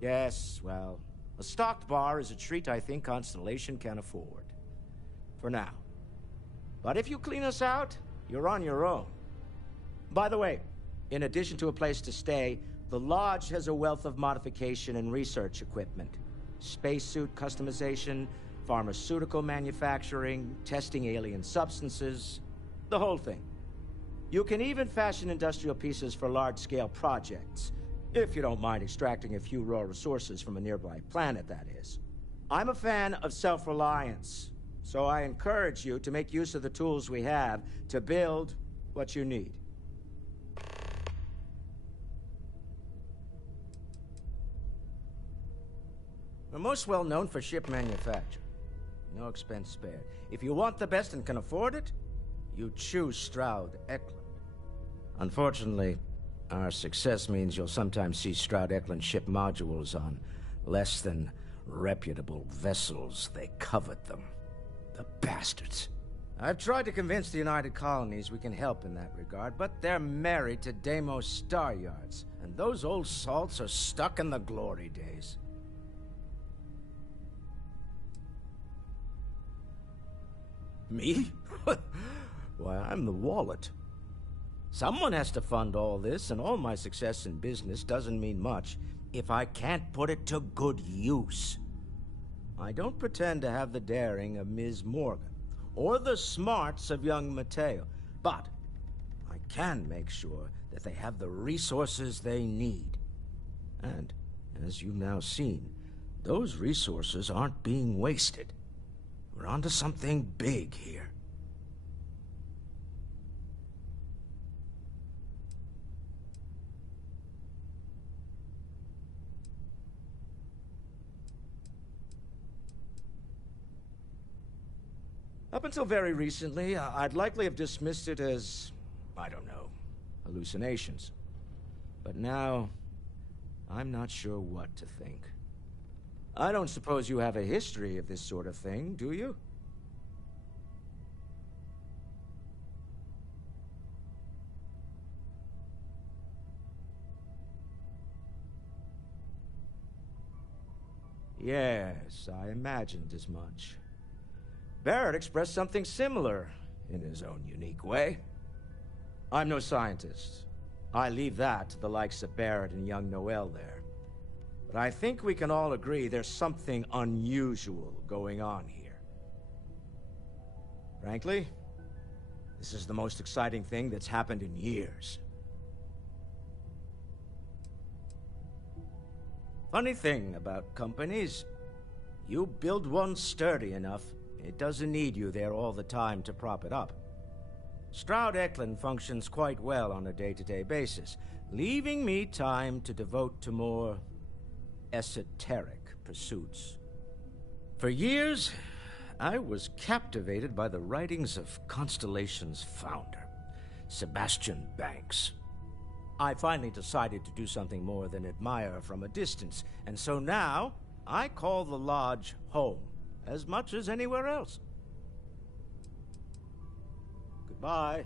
Yes, well, a stocked bar is a treat I think Constellation can afford. For now. But if you clean us out, you're on your own. By the way, in addition to a place to stay, the Lodge has a wealth of modification and research equipment. Spacesuit customization, pharmaceutical manufacturing, testing alien substances, the whole thing. You can even fashion industrial pieces for large-scale projects, if you don't mind extracting a few raw resources from a nearby planet, that is. I'm a fan of self-reliance, so I encourage you to make use of the tools we have to build what you need. We're most well known for ship manufacture. No expense spared. If you want the best and can afford it, you choose Stroud-Eklund. Unfortunately, our success means you'll sometimes see Stroud-Eklund ship modules on less than reputable vessels. They covet them. The bastards. I've tried to convince the United Colonies we can help in that regard, but they're married to Deimos Star Yards, and those old salts are stuck in the glory days. Me? Why, I'm the wallet. Someone has to fund all this, and all my success in business doesn't mean much if I can't put it to good use. I don't pretend to have the daring of Ms. Morgan, or the smarts of young Mateo, but I can make sure that they have the resources they need. And, as you've now seen, those resources aren't being wasted. We're onto something big here. Up until very recently, I'd likely have dismissed it as, I don't know, hallucinations. But now, I'm not sure what to think. I don't suppose you have a history of this sort of thing, do you? Yes, I imagined as much. Barrett expressed something similar, in his own unique way. I'm no scientist. I leave that to the likes of Barrett and young Noel there. But I think we can all agree there's something unusual going on here. Frankly, this is the most exciting thing that's happened in years. Funny thing about companies, you build one sturdy enough, it doesn't need you there all the time to prop it up. Stroud-Eklund functions quite well on a day-to-day basis, leaving me time to devote to more esoteric pursuits. For years, I was captivated by the writings of Constellation's founder, Sebastian Banks. I finally decided to do something more than admire from a distance, and so now I call the Lodge home, as much as anywhere else. Goodbye.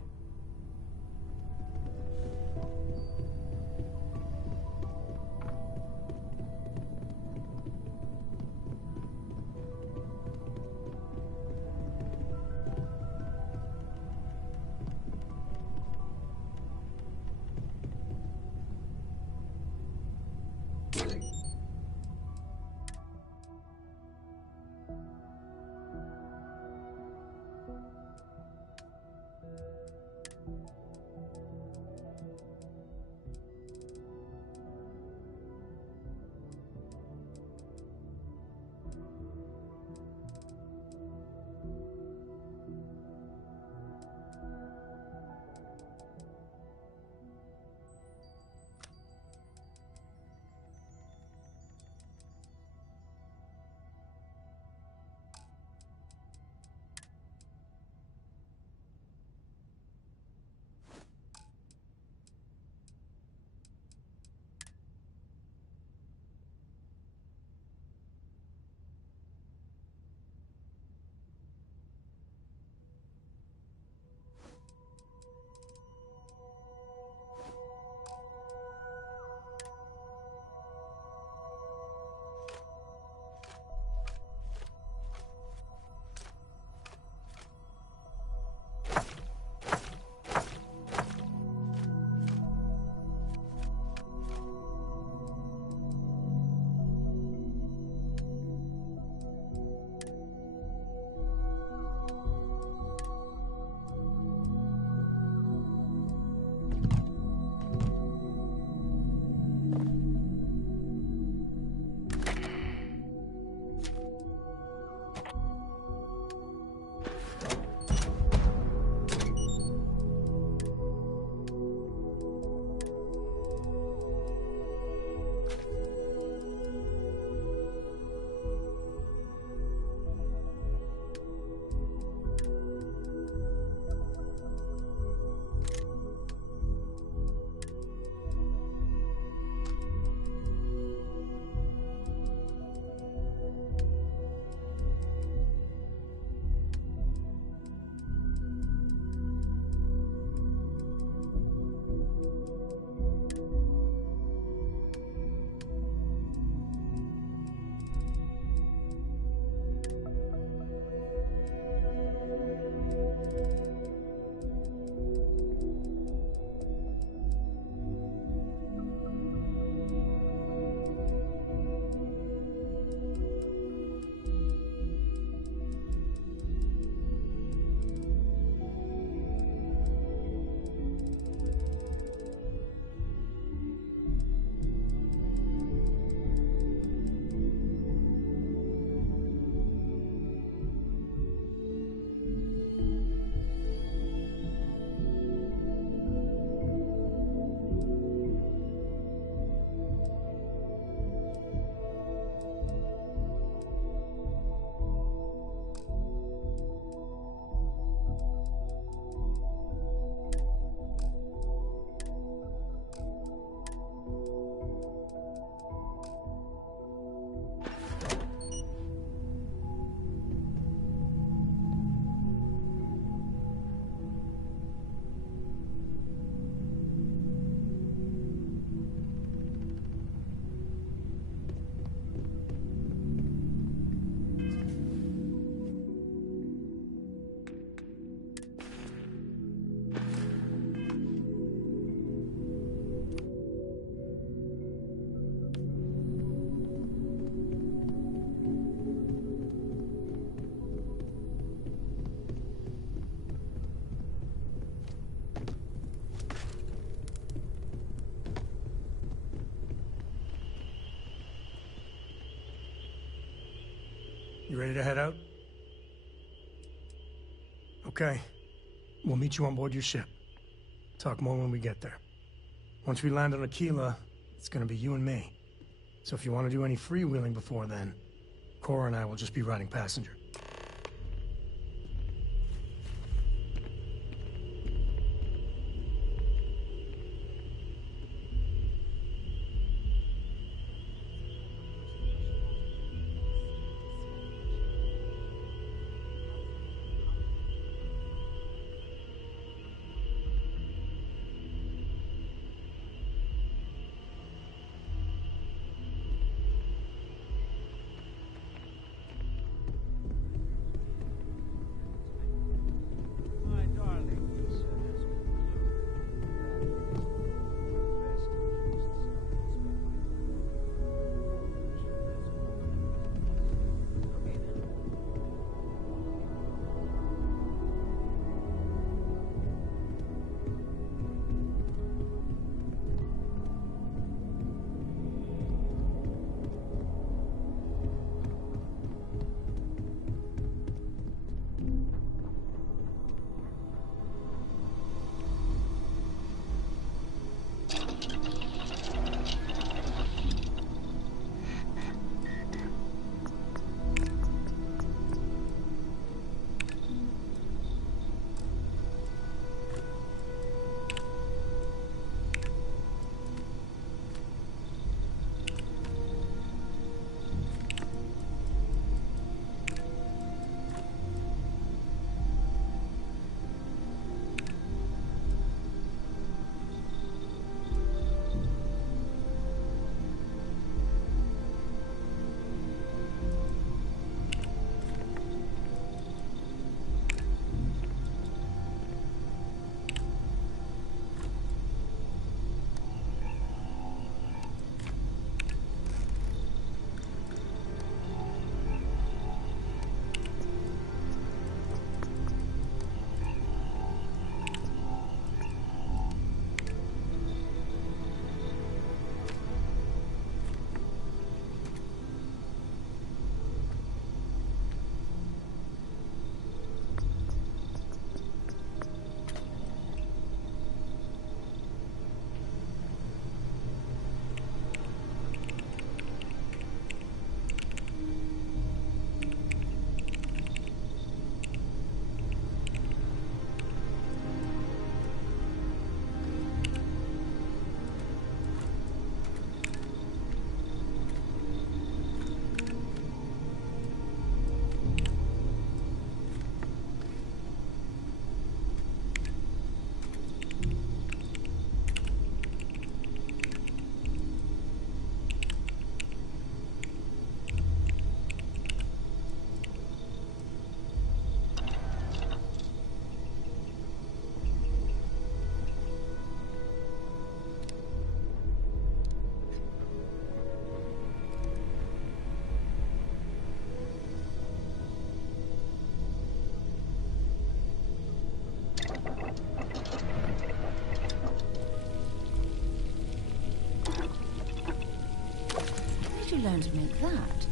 You ready to head out? Okay. We'll meet you on board your ship. Talk more when we get there. Once we land on Aquila, it's gonna be you and me. So if you want to do any freewheeling before then, Cora and I will just be riding passenger. My darling, he said as we Okay then. Where did you learn to make that?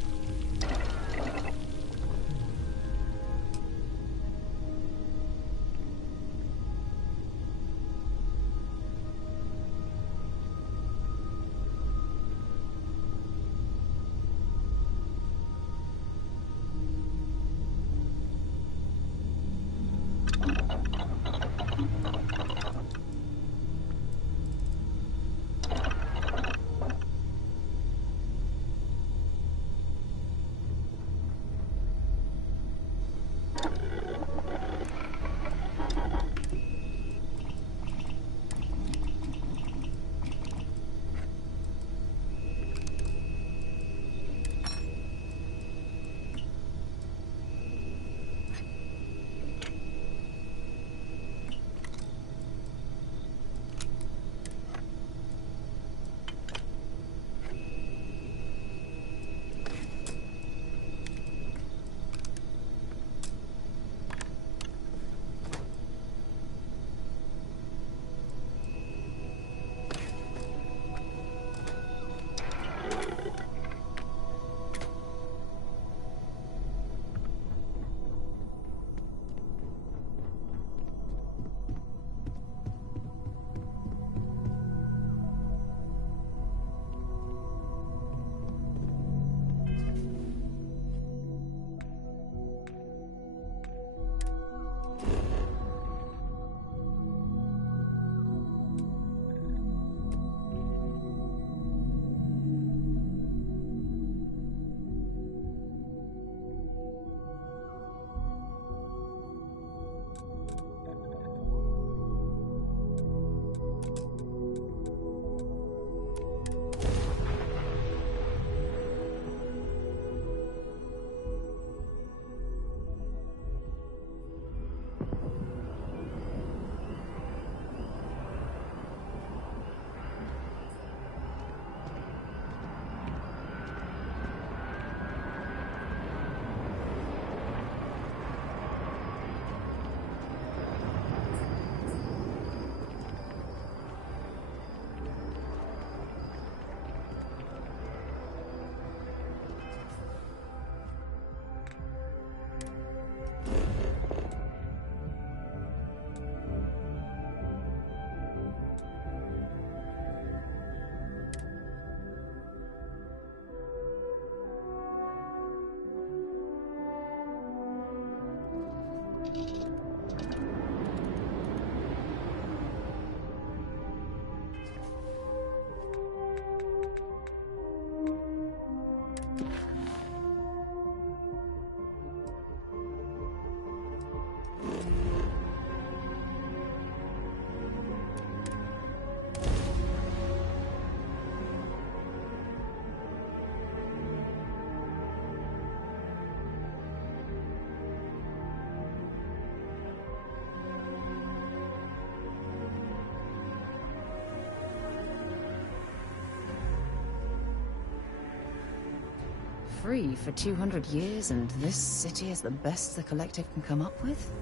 free for 200 years, and this city is the best the Collective can come up with?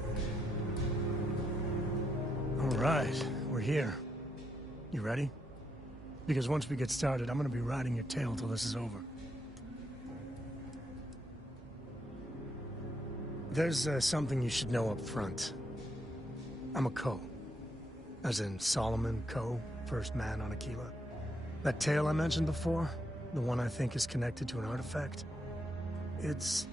All right, we're here. You ready? Because once we get started, I'm gonna be riding your tail till this is over. There's something you should know up front. I'm a Ko. As in Solomon Ko, first man on Aquila. That tale I mentioned before, the one I think is connected to an artifact, it's...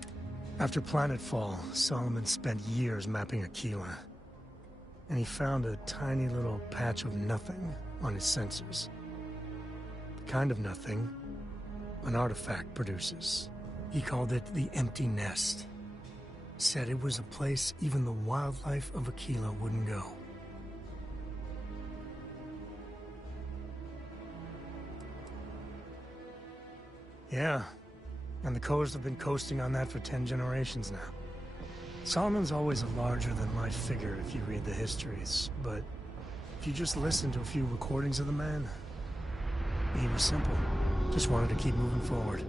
After Planetfall, Solomon spent years mapping Aquila. And he found a tiny little patch of nothing on his sensors. The kind of nothing an artifact produces. He called it the Empty Nest. Said it was a place even the wildlife of Aquila wouldn't go. Yeah, and the Coast have been coasting on that for 10 generations now. Solomon's always a larger-than-life figure if you read the histories, but if you just listen to a few recordings of the man, he was simple. Just wanted to keep moving forward.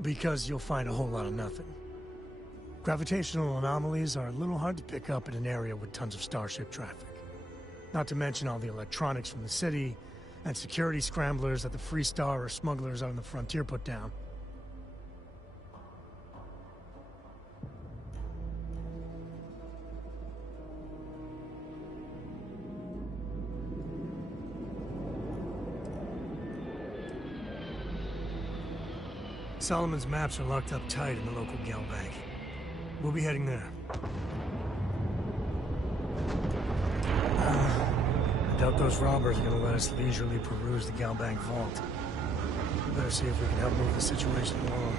Because you'll find a whole lot of nothing. Gravitational anomalies are a little hard to pick up in an area with tons of starship traffic. Not to mention all the electronics from the city, and security scramblers that the Free Star or smugglers out on the frontier put down. Solomon's maps are locked up tight in the local gal bank. We'll be heading there. I doubt those robbers are gonna let us leisurely peruse the gal bank vault. We better see if we can help move the situation along.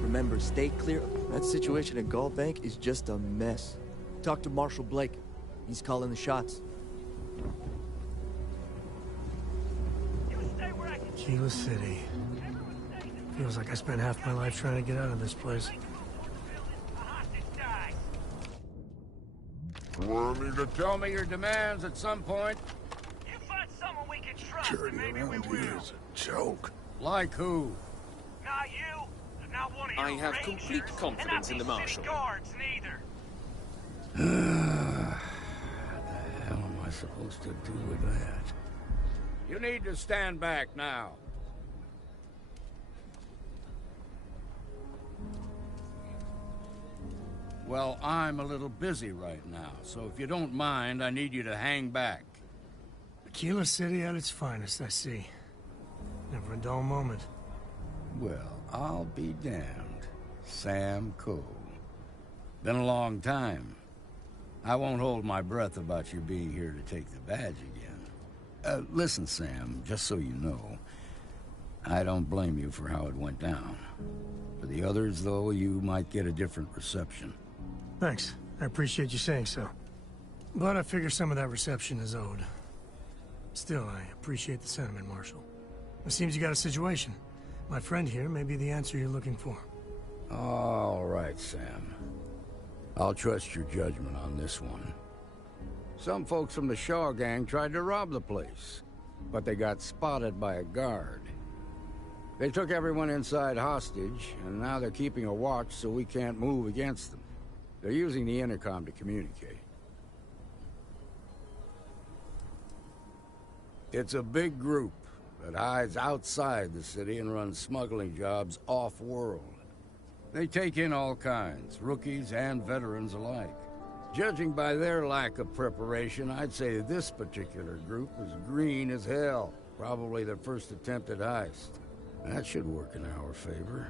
Remember, stay clear. That situation at Gall Bank is just a mess. Talk to Marshal Blake. He's calling the shots. Aquila City. Feels like I spent half my life trying to get out of this place. Want me to tell me your demands at some point? You find someone we can trust, Journey and maybe we around will. here is a joke. Like who? Not you, and not one of your I have rangers, complete confidence in and the not these city Marshal. guards neither. What the hell am I supposed to do with that? You need to stand back now. Well, I'm a little busy right now, so if you don't mind, I need you to hang back. Aquila City at its finest, I see. Never a dull moment. Well, I'll be damned. Sam Cole. Been a long time. I won't hold my breath about you being here to take the badge again. Listen, Sam, just so you know, I don't blame you for how it went down. For the others, though, you might get a different reception. Thanks. I appreciate you saying so. But I figure some of that reception is owed. Still, I appreciate the sentiment, Marshal. It seems you got a situation. My friend here may be the answer you're looking for. All right, Sam. I'll trust your judgment on this one. Some folks from the Shaw gang tried to rob the place, but they got spotted by a guard. They took everyone inside hostage, and now they're keeping a watch so we can't move against them. They're using the intercom to communicate. It's a big group that hides outside the city and runs smuggling jobs off-world. They take in all kinds, rookies and veterans alike. Judging by their lack of preparation, I'd say this particular group is green as hell. Probably their first attempt at heist. That should work in our favor.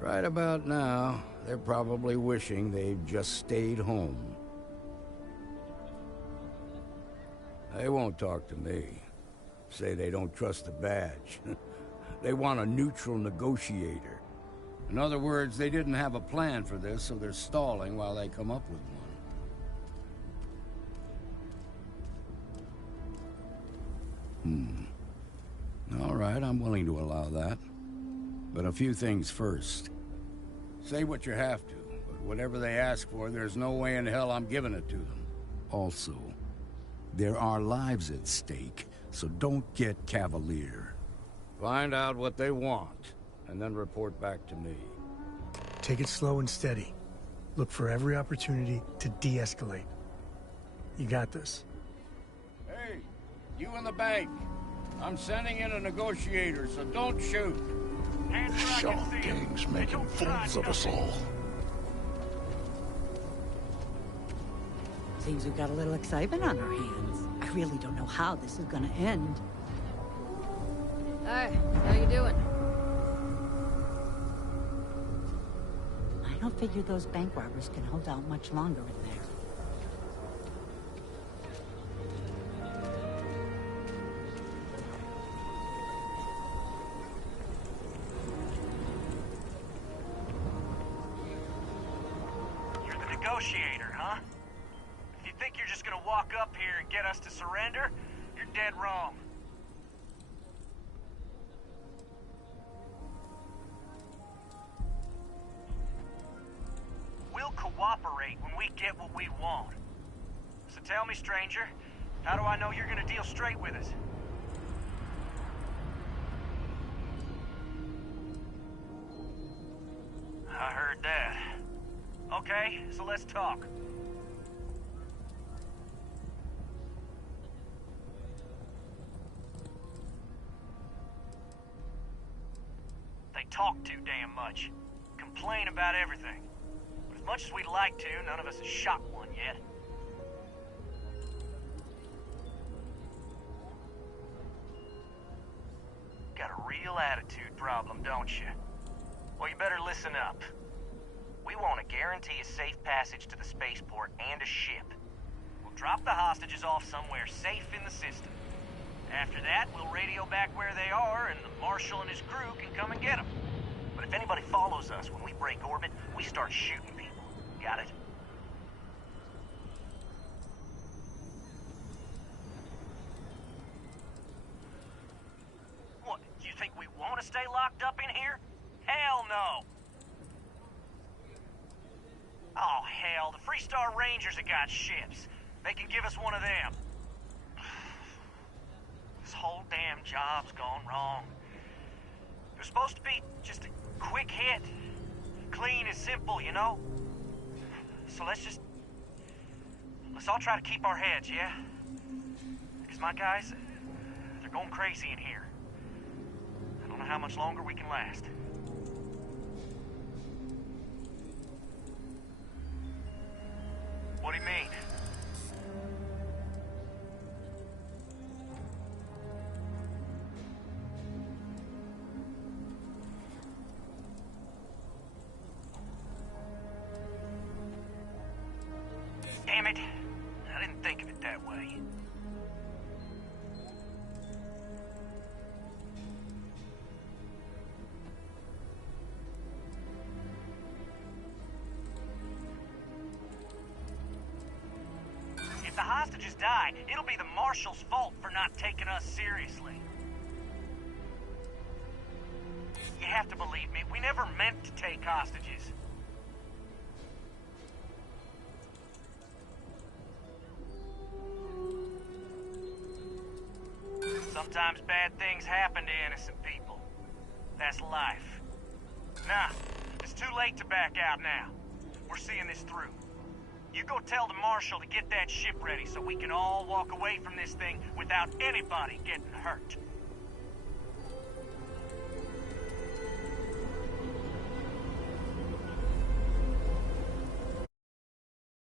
Right about now, they're probably wishing they'd just stayed home. They won't talk to me. Say they don't trust the badge. They want a neutral negotiator. In other words, they didn't have a plan for this, so they're stalling while they come up with one. All right, I'm willing to allow that. But a few things first. Say what you have to, but whatever they ask for, there's no way in hell I'm giving it to them. Also, there are lives at stake, so don't get cavalier. Find out what they want, and then report back to me. Take it slow and steady. Look for every opportunity to de-escalate. You got this. Hey, you in the bank. I'm sending in a negotiator, so don't shoot. Hands where I Shaw can see 'em. gang's making Don't try, fools of us all. Seems we've got a little excitement on our hands. I really don't know how this is gonna end. Hey, how you doing? I don't figure those bank robbers can hold out much longer in there. You're the negotiator, huh? If you think you're just gonna walk up here and get us to surrender, you're dead wrong. We'll cooperate when we get what we want. So tell me, stranger, how do I know you're gonna deal straight with us? I heard that. Okay, so let's talk. They talk too damn much. Complain about everything. But as much as we'd like to, none of us has shot one yet. Got a real attitude problem, don't you? Well, you better listen up. We want to guarantee a safe passage to the spaceport and a ship. We'll drop the hostages off somewhere safe in the system. After that, we'll radio back where they are, and the Marshal and his crew can come and get them. But if anybody follows us when we break orbit, we start shooting people. Got it? What, you think we want to stay locked up in here? Hell no! Oh, hell, the Freestar Rangers have got ships. They can give us one of them. This whole damn job's gone wrong. It was supposed to be just a quick hit. Clean and simple, you know? So let's all try to keep our heads, yeah? Because my guys, they're going crazy in here. I don't know how much longer we can last. What do you mean? Damn it. I didn't think of it that way. If the hostages die, it'll be the Marshal's fault for not taking us seriously. You have to believe me, we never meant to take hostages. Sometimes bad things happen to innocent people. That's life. Nah, it's too late to back out now. We're seeing this through. You go tell the Marshal to get that ship ready so we can all walk away from this thing without anybody getting hurt.